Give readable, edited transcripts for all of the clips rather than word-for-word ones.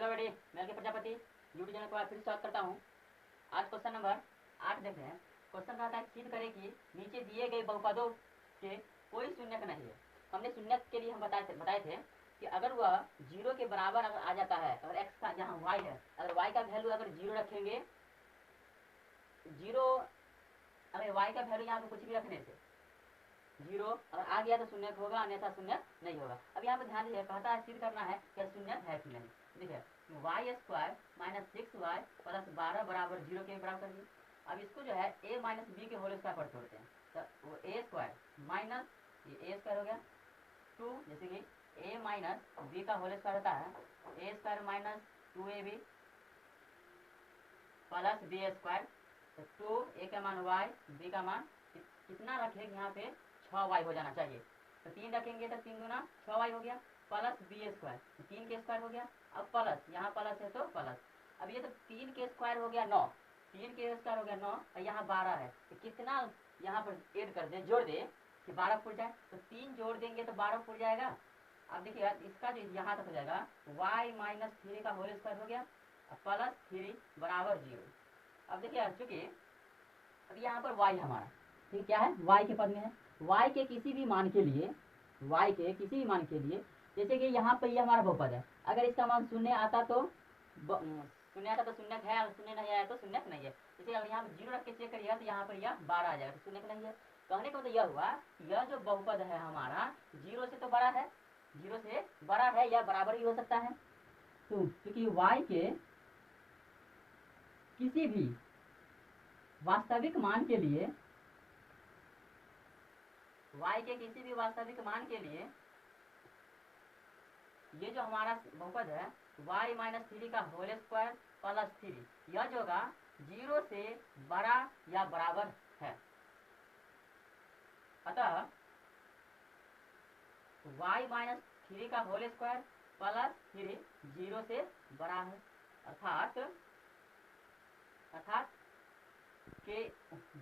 Hello बेटी, मैं के प्रजापति यूट्यूब चैनल पर फिर स्वागत करता हूँ। आज क्वेश्चन नंबर 8 देखते हैं। क्वेश्चन कहता है सिद्ध करें कि नीचे दिए गए बहुपदों के कोई शून्यक नहीं है। हमने शून्यक के लिए हम बताए थे कि अगर वह 0 के बराबर अगर आ जाता है, अगर x का जहाँ y है, अगर y का वैल्यू अगर 0 रखेंगे, 0 अगर y का वैल्यू यहाँ पे कुछ भी रखने से 0 अगर आ गया तो शून्यक होगा, अन्यथा शून्यक नहीं होगा। अब यहाँ पे ध्यान दीजिए, कहता है सिद्ध करना है कि शून्यक है कि नहीं। देखिए Y square minus 6y plus 12 बराबर 0 के बराबर करिए। अब इसको जो है a माइनस बी के होल स्क्वायर पर तोड़ते हैं, तो वो a स्क्वायर माइनस ये a स्क्वायर हो गया 2, जैसे कि a माइनस बी का होल स्क्वायर होता है a square minus 2ab plus B square. तो 2 a का मान y, b का मान कितना रखेंगे यहाँ पे 6y हो जाना चाहिए। तो 3 रखेंगे तो 3 गुना 6y हो गया प्लस बी स्क्वायर, 3 के स्क्वायर हो गया। अब प्लस यहाँ प्लस है तो प्लस, अब ये तो 3 के स्क्वायर हो गया 9, 3 के स्क्वायर हो गया 9 और यहाँ 12 है, तो कितना यहाँ पर ऐड कर दे, जोड़ दे कि 12 फुट जाए। तो 3 जोड़ देंगे तो 12 फुट जाएगा। अब देखिए इसका जो यहाँ तक हो जाएगा y माइनस 3 का होल स्क्वायर हो गया प्लस 3 बराबर 0। अब देखिए चूंकि अब यहाँ पर y हमारा ठीक क्या है, y के पद में है। y के किसी भी मान के लिए, y के किसी भी मान के लिए, जैसे कि यहाँ पर ये हमारा बहुपद है, अगर इसका मान शून्य आता तो शून्य आता तो शून्यक है, अगर शून्य नहीं आया तो शून्यक नहीं है। जैसे अगर यहाँ पर 0 रख के चेक करिएगा तो यहाँ पर यह 12 आ जाएगा, तो शून्यक नहीं है। कहने का मतलब यह हुआ यह जो बहुपद है हमारा 0 से तो बड़ा है, 0 से बड़ा है या बराबर ही हो सकता है। तो क्योंकि y के किसी भी वास्तविक मान के लिए, y के किसी भी वास्तविक मान के लिए ये जो हमारा बहुपद है y माइनस 3 का होल स्क्वायर प्लस 3, यह जो होगा 0 से बड़ा या बराबर है। अतः y माइनस 3 का होल स्क्वायर प्लस 3 0 से बड़ा है, अर्थात के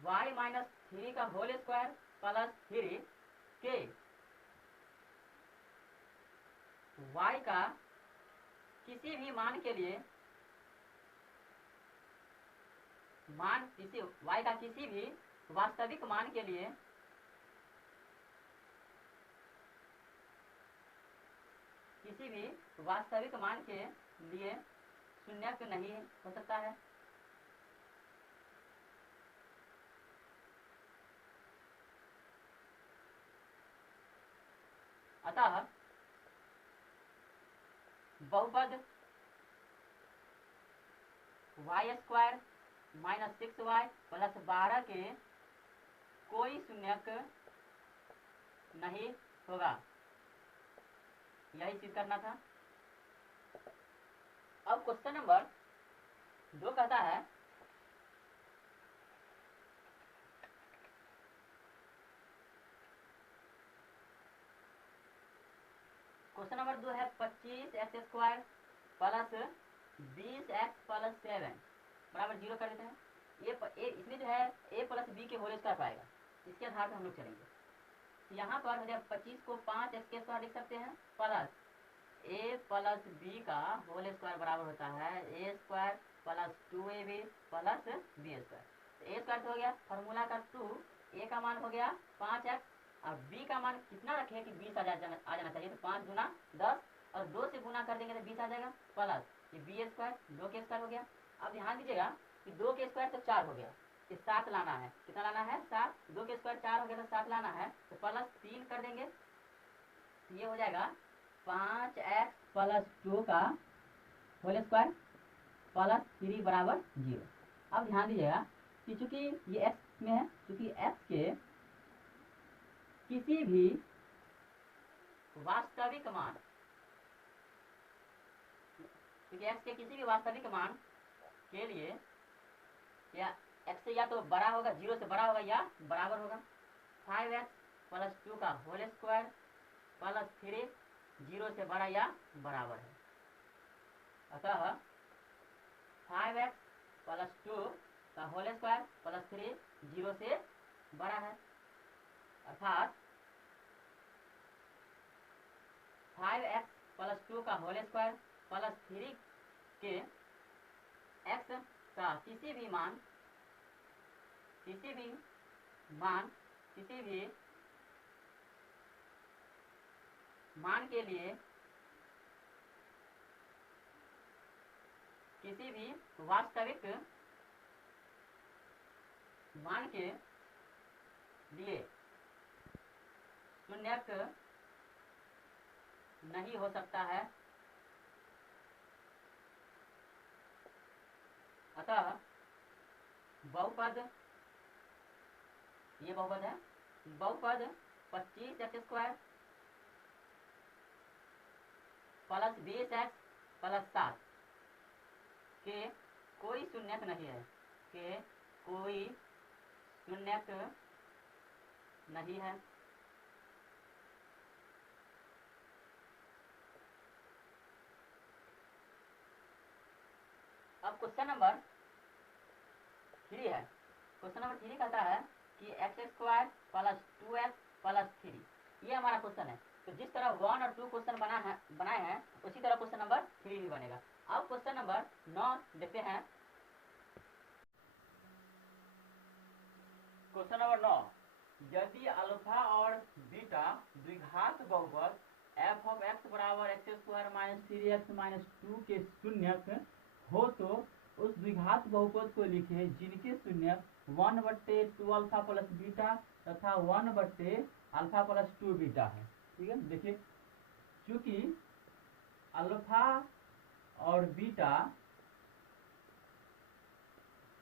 y माइनस 3 का होल स्क्वायर प्लस 3 के y का किसी भी मान के लिए, y का किसी भी वास्तविक मान के लिए शून्यक नहीं हो सकता है। अतः बहुपद y square minus 6y plus 12 के कोई शून्यक नहीं होगा, यही सिद्ध करना था। अब क्वेश्चन नंबर 2 कहता है क्वेश्चन नंबर 2 है 25x square plus 20x plus 7 बराबर 0 कर देते हैं। ये इसमें जो है a प्लस बी के होल स्क्वायर पाएगा, इसके आधार पर हम लोग चलेंगे। तो यहाँ पर 25 को 5x के स्क्वायर लिख सकते हैं प्लस a प्लस बी का होल स्क्वायर बराबर होता है a square plus 2ab plus B square. तो a स्क्वायर हो गया फॉर्मूला का 2, a का मान हो गया 5x और b का मान कितना रखें कि 20 आ जाना चाहिए, तो 5 गुना 10 और 2 से गुना कर देंगे तो 20 आ जाएगा प्लस ये बी स्क्वायर 2 के स्क्वायर हो गया। अब ध्यान दीजिएगा कि 2 के स्क्वायर तो 4 हो गया, ये 7 लाना है, कितना लाना है 7, 2 के स्क्वायर 4 हो गया तो 7 लाना है, तो प्लस 3 कर देंगे, तो ये हो जाएगा 5x प्लस 2 का होल स्क्वायर प्लस 3 बराबर 0। अब ध्यान दीजिएगा कि चूंकि ये x में है, चूंकि x के किसी भी वास्तविक मान, क्योंकि x के किसी भी वास्तविक मान के लिए या x से या तो बड़ा होगा, 0 से बड़ा होगा या बराबर होगा। 5x प्लस 2 का होल स्क्वायर प्लस 3 0 से बड़ा या बराबर है। अतः 5x प्लस 2 का होल स्क्वायर प्लस 3 0 से बड़ा है, अर्थात 5x प्लस 2 का होल स्क्वायर प्लस 3 के x का किसी भी मान के लिए किसी भी वास्तविक मान के लिए शून्यक नहीं हो सकता है, अतः बहुपद, ये बहुपद है, बहुपद 25x² प्लस 20x प्लस 7 के कोई शून्यक नहीं है, के कोई शून्यक नहीं है। अब क्वेश्चन नंबर 3 है। क्वेश्चन नंबर 3 कहता है कि x² प्लस 2x प्लस 3, ये हमारा क्वेश्चन है। तो जिस तरह 1 और 2 क्वेश्चन बनाए हैं उसी तरह क्वेश्चन नंबर 3 भी बनेगा। अब क्वेश्चन नंबर 9 देखते हैं। क्वेश्चन नंबर 9, यदि अल्फा और बीटा द्विघात बहुपद f(x) बराबर x² माइनस 3x माइनस 2 के शून्यक हो तो उस द्विघात बहुपद को लिखे जिनके शून्यक 1/2 अल्फा प्लस बीटा तथा 1/2 अल्फा प्लस 2 बीटा है। ठीक है, देखिए चूंकि अल्फा और बीटा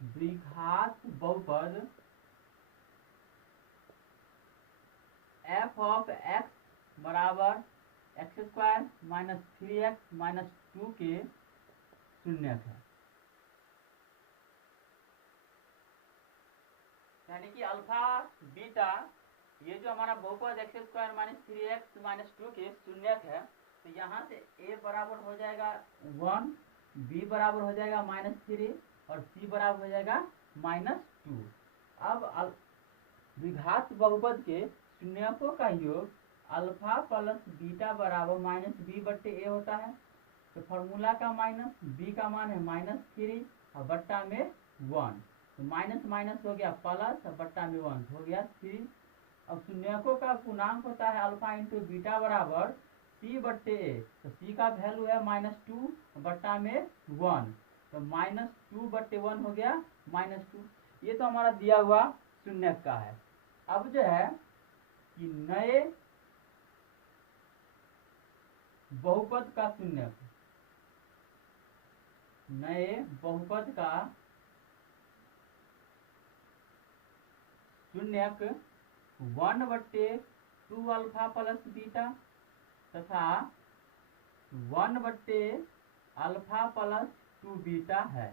द्विघात बहुपद f(x) बराबर x² माइनस 3x माइनस 2 के शून्यक है, यानी कि अल्फा बीटा ये जो हमारा बहुपद x² माइनस 3x माइनस 2 के शून्यक है, तो यहाँ से a बराबर हो जाएगा 1, b बराबर हो जाएगा -3 और c बराबर हो जाएगा -2। अब द्विघात बहुपद के शून्यकों का योग अल्फा प्लस बीटा बराबर -b/a होता है। तो फॉर्मूला का माइनस, b का मान है -3 और बट्टा में 1, तो माइनस माइनस हो गया प्लस और बट्टा में 1 हो गया 3। अब शून्यकों का पूर्णांक होता है अल्फा इंटू बीटा बराबर c/a, तो c का वैल्यू है -2 बट्टा में 1, तो -2/1 हो गया -2। ये तो हमारा दिया हुआ शून्यक का है। अब जो है कि नए बहुपद का शून्यक, नए बहुपद का शून्यक 1/2 अल्फा प्लस बीटा तथा 1/2 अल्फा प्लस 2 बीटा है।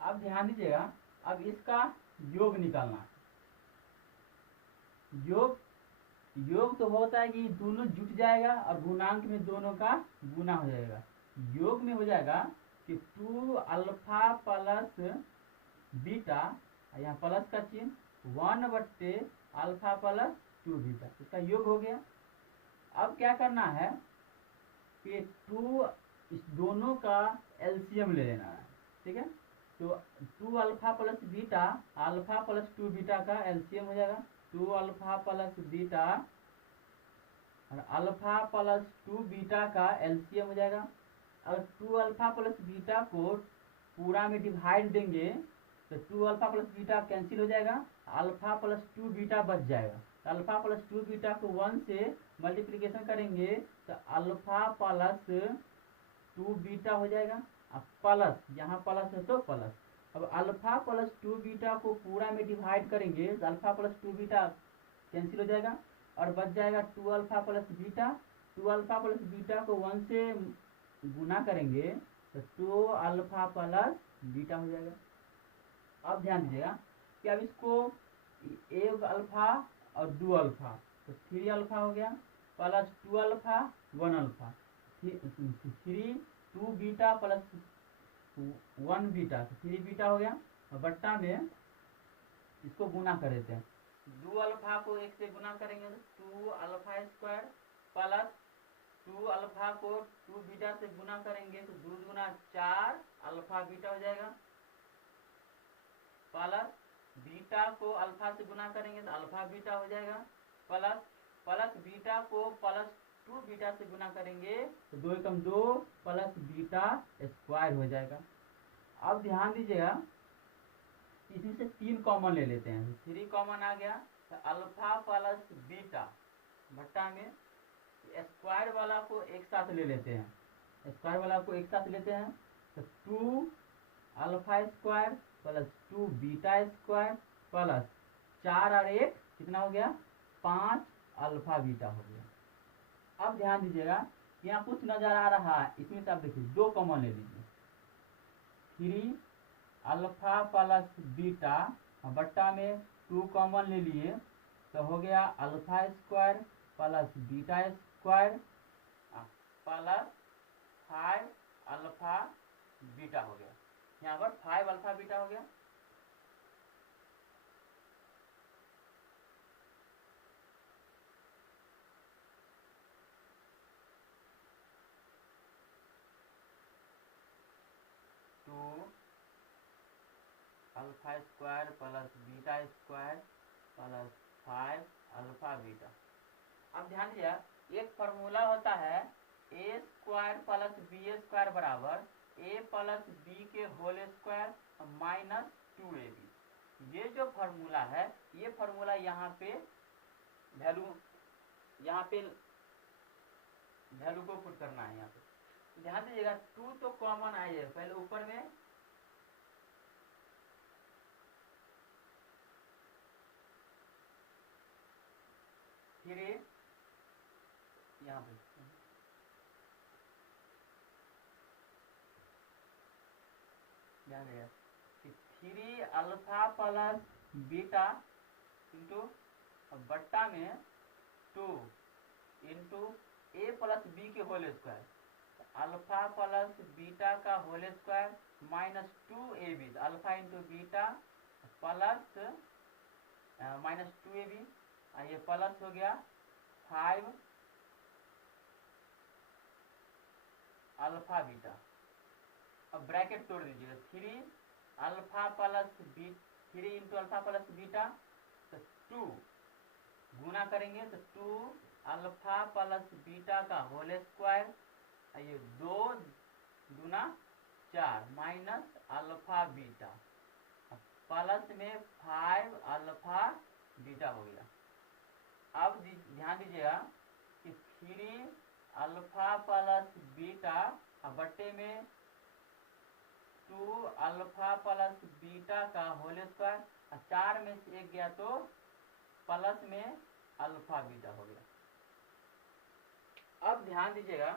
अब ध्यान दीजिएगा, अब इसका योग निकालना। योग तो होता है कि दोनों जुट जाएगा और गुणांक में दोनों का गुना हो जाएगा। योग में हो जाएगा कि 2 अल्फा प्लस बीटा, यहाँ प्लस का चिन्ह 1/2 अल्फा प्लस 2 बीटा, इसका योग हो गया। अब क्या करना है कि 2 इस दोनों का एलसीएम ले लेना है। ठीक है, तो 2 alpha plus beta alpha plus 2 beta का एलसीएम हो जाएगा 2 अल्फा प्लस बीटा और अल्फा प्लस 2 बीटा का एलसीएम हो जाएगा। अगर 2 अल्फा प्लस बीटा को पूरा में डिवाइड देंगे तो 2 अल्फा प्लस बीटा कैंसिल हो जाएगा, अल्फा प्लस 2 बीटा बच जाएगा। तो अल्फा प्लस 2 बीटा को 1 से मल्टीप्लिकेशन करेंगे तो अल्फा प्लस 2 बीटा हो जाएगा। अब प्लस, यहाँ प्लस है तो प्लस, अब अल्फा प्लस 2 बीटा को पूरा में डिवाइड करेंगे तो अल्फा प्लस 2 बीटा कैंसिल हो जाएगा और बच जाएगा 2 alpha plus beta. 2 alpha plus beta को 1 से गुना करेंगे तो 2 अल्फा प्लस बीटा हो जाएगा। अब ध्यान दीजिएगा कि अब इसको 1 अल्फा और 2 अल्फा, तो 3 अल्फा हो गया plus 2 alpha 1 alpha, 3 2 beta plus 1 beta, तो 3 बीटा हो गया और बट्टा में इसको गुना कर देते हैं। 2 अल्फा को 1 से गुना करेंगे तो 2 अल्फा स्क्वायर प्लस 2 अल्फा को 2 बीटा से गुना करेंगे तो 2 गुना 4 अल्फा बीटा हो जाएगा, प्लस बीटा को अल्फा से गुना करेंगे तो अल्फा बीटा हो जाएगा, प्लस बीटा को प्लस 2 बीटा से गुना करेंगे तो 2 एकम 2 प्लस बीटा स्क्वायर हो जाएगा। अब ध्यान दीजिएगा, इसी से 3 कॉमन ले लेते हैं, 3 कॉमन आ गया तो अल्फा प्लस बीटा भट्टा में स्क्वायर वाला को एक साथ ले लेते हैं, स्क्वायर वाला को एक साथ लेते हैं तो 2 alpha square plus 2 beta square plus 4 और 1 कितना हो गया 5 अल्फा बीटा हो गया। अब ध्यान दीजिएगा, यहाँ कुछ नजर आ रहा है, इसमें से आप देखिए 2 कॉमन ले लीजिए, 3 अल्फा प्लस बीटा बट्टा में 2 कॉमन ले लिए तो हो गया alpha square plus beta square plus 5 alpha beta हो गया। यहाँ पर 5 अल्फा बीटा हो गया। Alpha square plus beta square plus 5 alpha beta. अब ध्यान दीजिए, एक फॉर्मूला होता है ए स्क्वायर प्लस बी स्क्वायर बराबर ए प्लस बी के होल स्क्वायर माइनस 2ab। ये जो फॉर्मूला है, ये फॉर्मूला यहाँ पे वैल्यू को पुट करना है। यहाँ पे ध्यान दीजिएगा, 2 तो कॉमन आई है, पहले ऊपर में फिर यहाँ पे ध्यान देगा कि 3 अल्फा प्लस बीटा इंटू बट्टा में 2 इंटू ए प्लस बी के whole square, alpha plus beta का whole square minus 2ab, alpha into beta plus minus 2ab, ये प्लस हो गया 5 अल्फा बीटा। अब ब्रैकेट तोड़ दीजिएगा, 3 alpha plus 3 into alpha plus beta तो 2 गुना करेंगे तो 2 अल्फा प्लस बीटा का होल स्क्वायर, ये 2 गुना 4 माइनस अल्फा बीटा प्लस में 5 अल्फा बीटा हो गया। अब ध्यान दीजिएगा कि 3 अल्फा प्लस बीटा बट्टे में 2 अल्फा प्लस बीटा का होल स्क्वायर, 4 में से 1 गया तो प्लस में अल्फा बीटा हो गया। अब ध्यान दीजिएगा,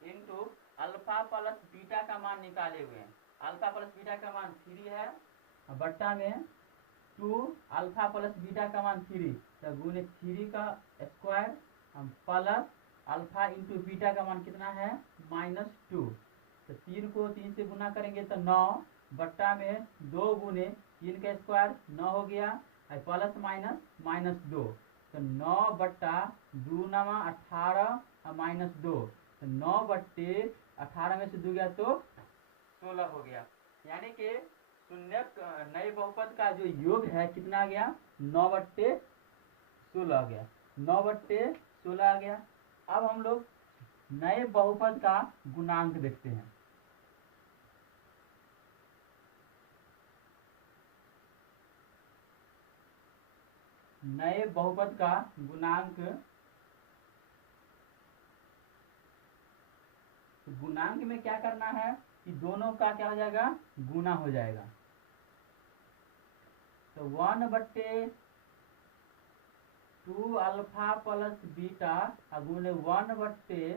इंटू अल्फा प्लस बीटा का मान निकाले हुए हैं, अल्फा प्लस बीटा का मान 3 है, बट्टा में 2 अल्फा प्लस बीटा का मान 3 तो गुने 3 का square plus alpha into beta का मान कितना है -2, तो 3 को 3 से गुना करेंगे तो 9 बट्टा में 2 गुने 3 का स्क्वायर 9 हो गया, प्लस माइनस 2 तो 9 बट्टा 2 नवा 18 माइनस 2 तो 9 बट्टे 18 में से 2 गया तो 16 हो गया। यानी कि शून्य नए बहुपद का जो योग है कितना आ गया 9 बट्टे 16 आ गया, 9 बट्टे 16 आ गया। अब हम लोग नए बहुपद का गुणांक देखते हैं। नए बहुपद का गुणांक, तो गुणांक में क्या करना है कि दोनों का क्या हो जाएगा गुना हो जाएगा, तो 1 बट्टे 2 अल्फा प्लस बीटा गुने 1 बट्टे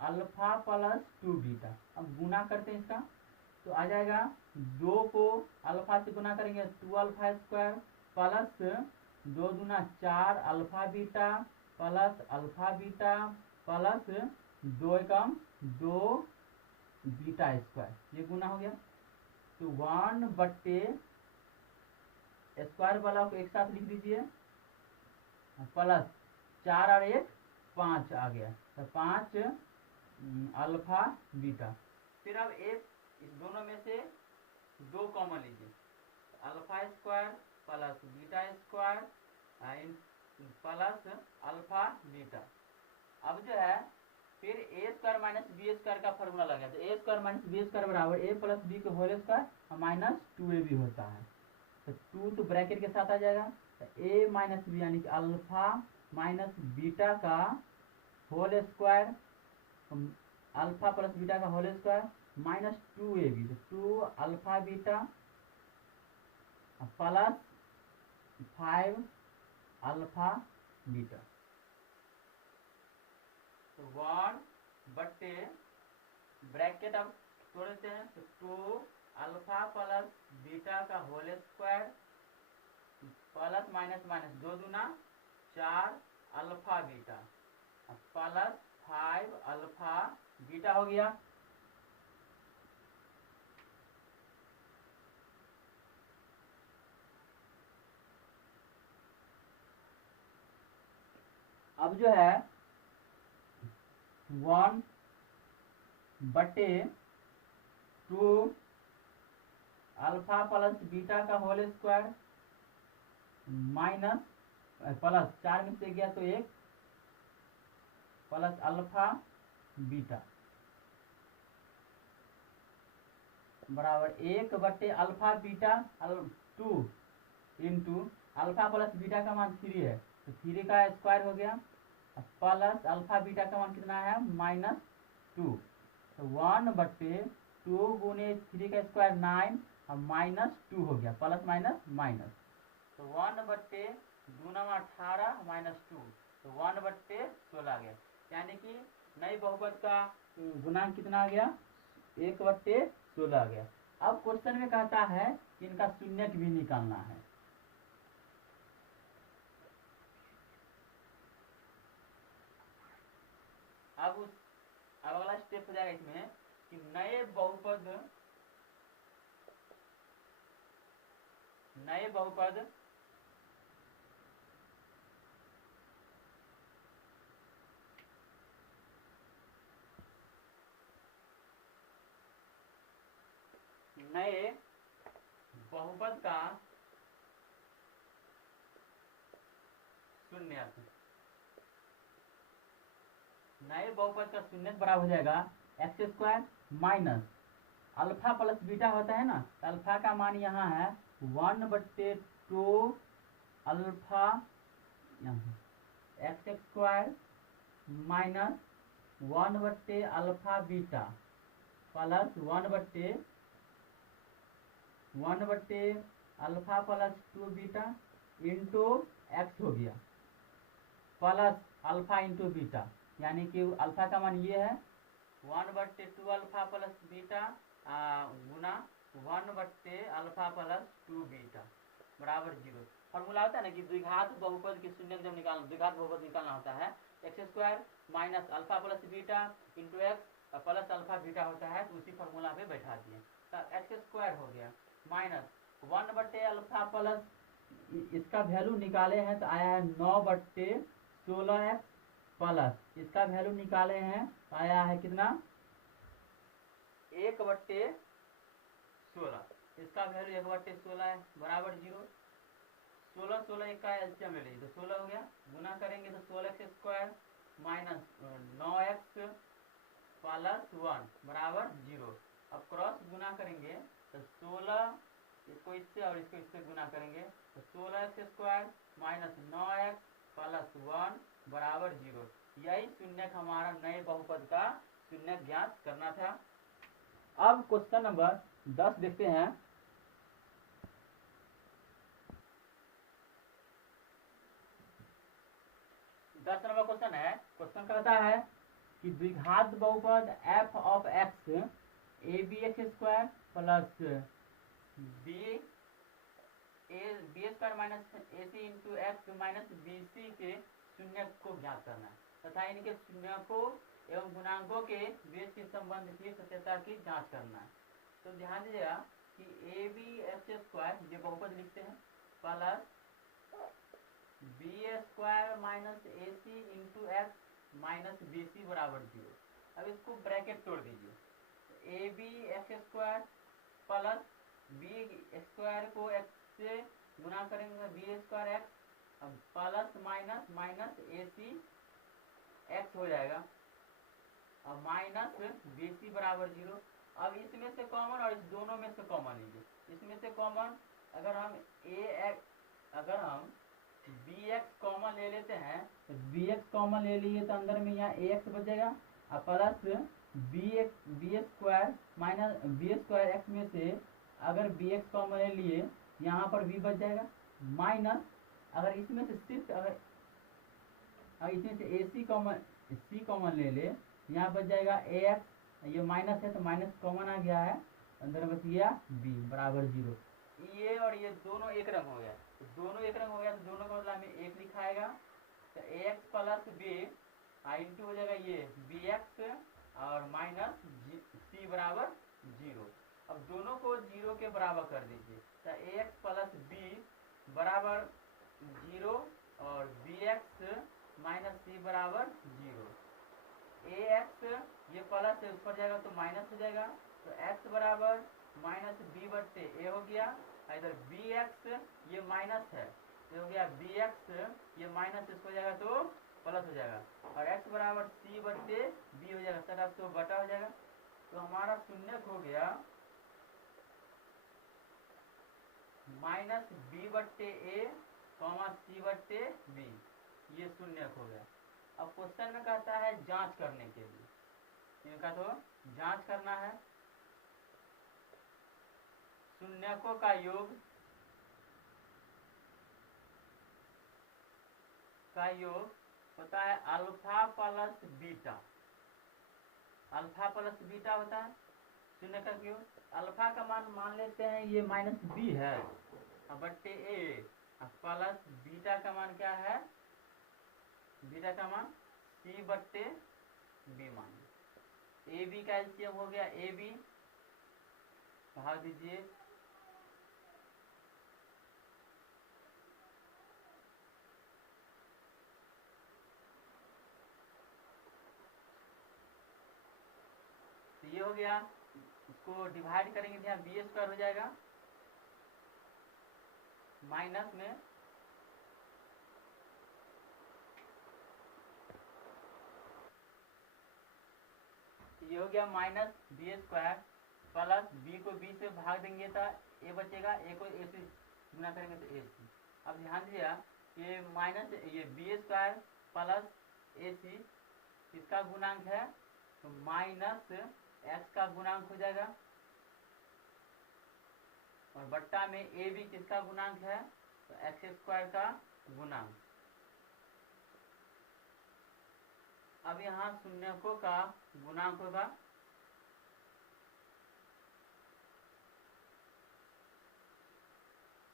अल्फा प्लस 2 बीटा। अब गुना करते हैं इसका तो आ जाएगा 2 को अल्फा से गुना करेंगे 2 अल्फा स्क्वायर प्लस 2 दूना 4 alpha beta plus alpha beta plus 2 एकम 2 बीटा स्क्वायर, ये गुना हो गया। तो 1/स्क्वायर वाला को एक साथ लिख दीजिए, प्लस 4 और 1 5 आ गया, तो 5 अल्फा बीटा। फिर अब एक इस दोनों में से 2 कॉमन लीजिए, alpha square plus beta square plus alpha beta. अब जो है फिर ए स्क्वायर माइनस बी स्क्वायर का फॉर्मूला लगा, तो ए स्क्वायर माइनस बी स्क्वायर बराबर ए प्लस बी के होल स्क्वायर माइनस 2ab होता है। तो 2 तो ब्रैकेट के साथ आ जाएगा, तो ए माइनस बी यानी कि अल्फा माइनस बीटा का whole square, alpha plus beta का होल स्क्वायर माइनस 2ab, तो 2 alpha beta plus 5 alpha beta. तो 1 ब्रैकेट अब तोड़ देते हैं, तो 2 अल्फा प्लस बीटा का whole square plus minus minus 2 दूना 4 alpha beta plus 5 alpha beta हो गया। अब जो है 1/2 अल्फा प्लस बीटा का होल स्क्वायर माइनस प्लस 4 में से गया तो 1 प्लस अल्फा बीटा बराबर 1/अल्फा beta 2 into alpha plus beta का मान 3 है, तो 3 का स्क्वायर हो गया प्लस अल्फा बीटा का मान कितना है -2, तो 1/2 गुने 3 का स्क्वायर 9 और -2 हो गया, प्लस माइनस माइनस, तो 1/2 18 -2, तो 1/16 आ गया। यानी कि नई बहुपद का गुणांक कितना आ गया 1/16 आ गया। अब क्वेश्चन में कहता है कि इनका शून्यक भी निकालना है। अब अगला स्टेप हो जाएगा इसमें कि नए बहुपद का शून्यक, नए बहुपद का शून्यक बराबर हो जाएगा x² minus alpha plus beta होता है ना, तो अल्फा का मान यहाँ है 1/2 alpha x² minus 1/2 alpha beta plus 1/1 alpha plus 2 beta into x हो गया प्लस अल्फा इंटू बीटा, यानी कि अल्फा का मान ये है 1/2 अल्फा प्लस बीटा गुना 1/2 अल्फा प्लस 2 बीटा बराबर 0। फॉर्मूला होता है ना कि द्विघात बहुपद की शून्यक जब निकालना, द्विघात बहुपद निकालना होता है x² minus alpha plus beta into x plus alpha beta होता है, तो उसी फॉर्मूला पे बैठा दिए, तो x² हो गया माइनस 1/2 अल्फा प्लस इसका वैल्यू निकाले हैं तो आया है 9/16x प्लस इसका वैल्यू निकाले हैं तो आया है कितना 1/16, इसका वैल्यू 1/16 है बराबर 0। 16 1 का एलसीएम ले लीजिए तो 16 हो गया, गुना करेंगे तो 16x² माइनस 9x प्लस 1 बराबर 0। अब क्रॉस गुना करेंगे तो 16 इसको इससे और इसको इससे गुना करेंगे तो 16x² माइनस 9x प्लस 1 बराबर 0। यही शून्यक हमारा नए बहुपद का शून्यक ज्ञात करना था। अब क्वेश्चन नंबर 10 देखते हैं। नंबर क्वेश्चन है, क्वेश्चन कहता है कि द्विघात बहुपद f of x abx² plus b² minus ac into X minus bc के शून्यक को ज्ञात करना है तथा इनके शून्यकों एवं गुणांकों के बीच के संबंध की सत्यता की जांच करना है। तो ध्यान दीजिएगा कि ए बी एक्स स्क्वायर, ये बहुपद लिखते हैं, plus B square minus A C into X minus B C बराबर 0। अब इसको ब्रैकेट तोड़ दीजिए, A B X square plus B square को एक्स से गुना करेंगे बी स्क्वायर एक्स, अब plus minus minus A C X हो जाएगा, अब माइनस बी सी बराबर 0। अब इसमें से कॉमन और इस दोनों में से कॉमन लीजिए। इसमें से कॉमन अगर हम बी एक्स कॉमन ले लेते हैं, तो बी एक्स कॉमन ले लिए तो अंदर में यहाँ ए एक्स बचेगा, और plus B square minus B square x में से अगर बी एक्स कॉमन ले लिए यहाँ पर बी बच जाएगा, माइनस अगर इसमें से सिर्फ अगर इसमें से ए सी कॉमन ले ले, यहाँ बच जाएगा ए एक्स, ये माइनस है तो माइनस कॉमन आ गया है, अंदर बच गया बी बराबर 0। ये और ये दोनों एक रंग हो गया, तो दोनों एक रंग हो गया, तो दोनों का मतलब हमें एक लिखाएगा, तो ए एक्स प्लस बी इंटू हो जाएगा ये बी एक्स और माइनस सी बराबर 0। अब दोनों को 0 के बराबर कर दीजिए, तो ए एक्स प्लस बी बराबर 0 और बी एक्स माइनस सी बराबर 0। ए एक्स ये प्लस है, ऊपर जाएगा तो माइनस हो जाएगा, तो एक्स बराबर माइनस बी बट्टे ए हो गया, इधर बी एक्स ये माइनस है, ये हो गया बी एक्स, ये माइनस इसको हो जाएगा तो प्लस हो जाएगा, और एक्स बराबर सी बट्टे बी हो जाएगा, सर तो बटा हो जाएगा। तो हमारा शून्य हो गया माइनस बी बट्टे ए कॉमा सी बट्टे बी, ये शून्य हो गया। अब क्वेश्चन में कहता है जांच करने के लिए, इनका तो जांच करना है, शून्यकों का योग होता है alpha plus beta, alpha plus beta होता है शून्य का योग। अल्फा का मान लेते हैं ये माइनस बी है बट्टे ए, प्लस बीटा का मान क्या है, बीटा का मान सी बट्टे बी मान, ए बी का एलसीएम हो गया ए बी, भाग दीजिए तो ये हो गया, इसको डिवाइड करेंगे तो यहाँ बी स्क्वायर हो जाएगा, माइनस में ये हो गया minus B square plus B को बी से भाग देंगे तो ए बचेगा, ए को ए से गुना करेंगे तो ए सी। अब ध्यान दीजिएगा ये माइनस ये बी स्क्वायर प्लस ए सी किसका गुणांक है, तो माइनस एक्स का गुणांक हो जाएगा, और बट्टा में ए बी किसका गुणांक है, तो एक्स स्क्वायर का गुणांक। अब यहाँ शून्यकों का गुणांक होगा,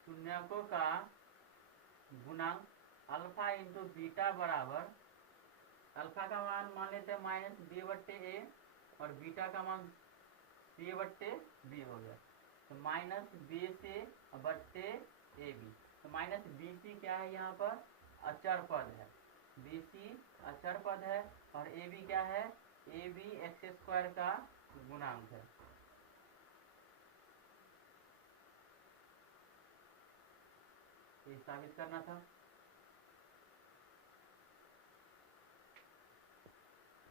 शून्यकों का गुणांक अल्फा इंटू बीटा बराबर, अल्फा का मान लेते हैं माइनस बी बट्टे ए और बीटा का मान सी बट्टे बी हो गया, तो माइनस बी से बट्टे ए बी, तो माइनस बी सी क्या है, यहाँ पर अचर पद है, बी सी अचर पद है, और ए बी क्या है, ए बी एक्स स्क्वायर का गुणांक है। ये साबित करना था।